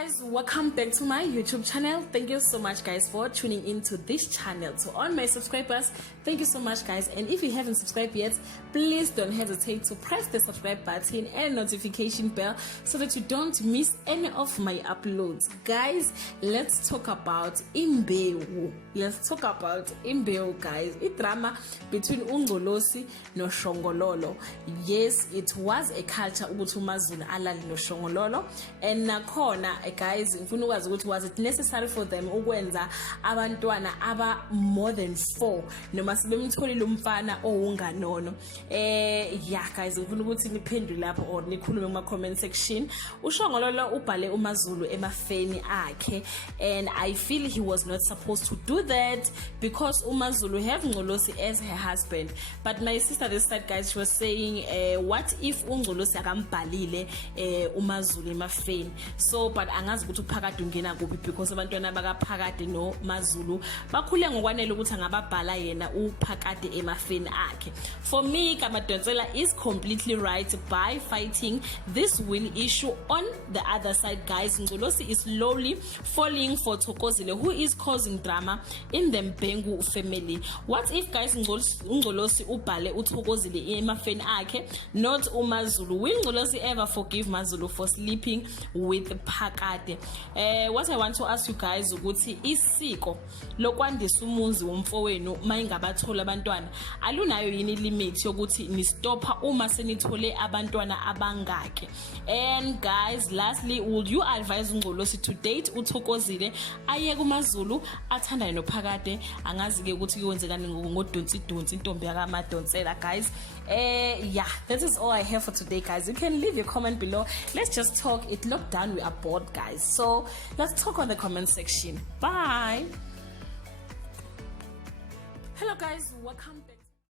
guys, welcome back to my YouTube channel. Thank you so much guys for tuning into this channel. To all my subscribers, thank you so much guys, and if you haven't subscribed yet, please don't hesitate to press the subscribe button and notification bell so that you don't miss any of my uploads. Guys, let's talk about Imbewu. Let's talk about Imbewu, guys. A drama between Ungqolosi no Shongololo. Yes, it was a culture ukuthi uMaZulu alali no Shongololo, and nakhona guys ngifuna ukwazi ukuthi was it necessary for them ukwenza abantwana aba more than 4 noma sibemtholile umfana owunganono. Yeah guys, ngifuna ukuthi niphendule lapho or nikhulume kuma comment section. uShongololo ubhale uMaZulu emafeni akhe, and I feel he was not supposed to do that because uMaZulu have Ungqolosi as her husband. But my sister this side guys, she was saying what if uNgqolosi akambhalile uMaZulu emafeni. So but angazi ukuthi uphakade ungena kuphi because abantwana bakaphakade no maZulu bakhule ngokwanele ukuthi angababhala yena uphakade emafeni akhe. For me, Kamadonsela is completely right by fighting this will issue. On the other side guys, Ungqolosi is slowly falling for Thokozile, who is causing drama in the Mbengu family. What if guys Ungqolosi ubhale uThokozile emafeni akhe, not uMaZulu? Will Ungqolosi ever forgive maZulu for sleeping with phakade? What I want to ask you guys ukuthi isiko lokwandisa umuzi womfowenu mayingabathola abantwana alunayo yini limit yokuthi ni stopper uma senithole abantwana abangake? And guys, lastly, would you advise Ungqolosi to date uThokozile aye kuMaZulu athandane nophakade? Angazi ke ukuthi kwenzekani ngodonsi intombi yakaMadonsela guys. Yeah, that is all I have for today guys. You can leave your comment below. Let's just talk. It looked done, we are bored guys, so let's talk on the comment section. Bye. Hello guys, welcome back.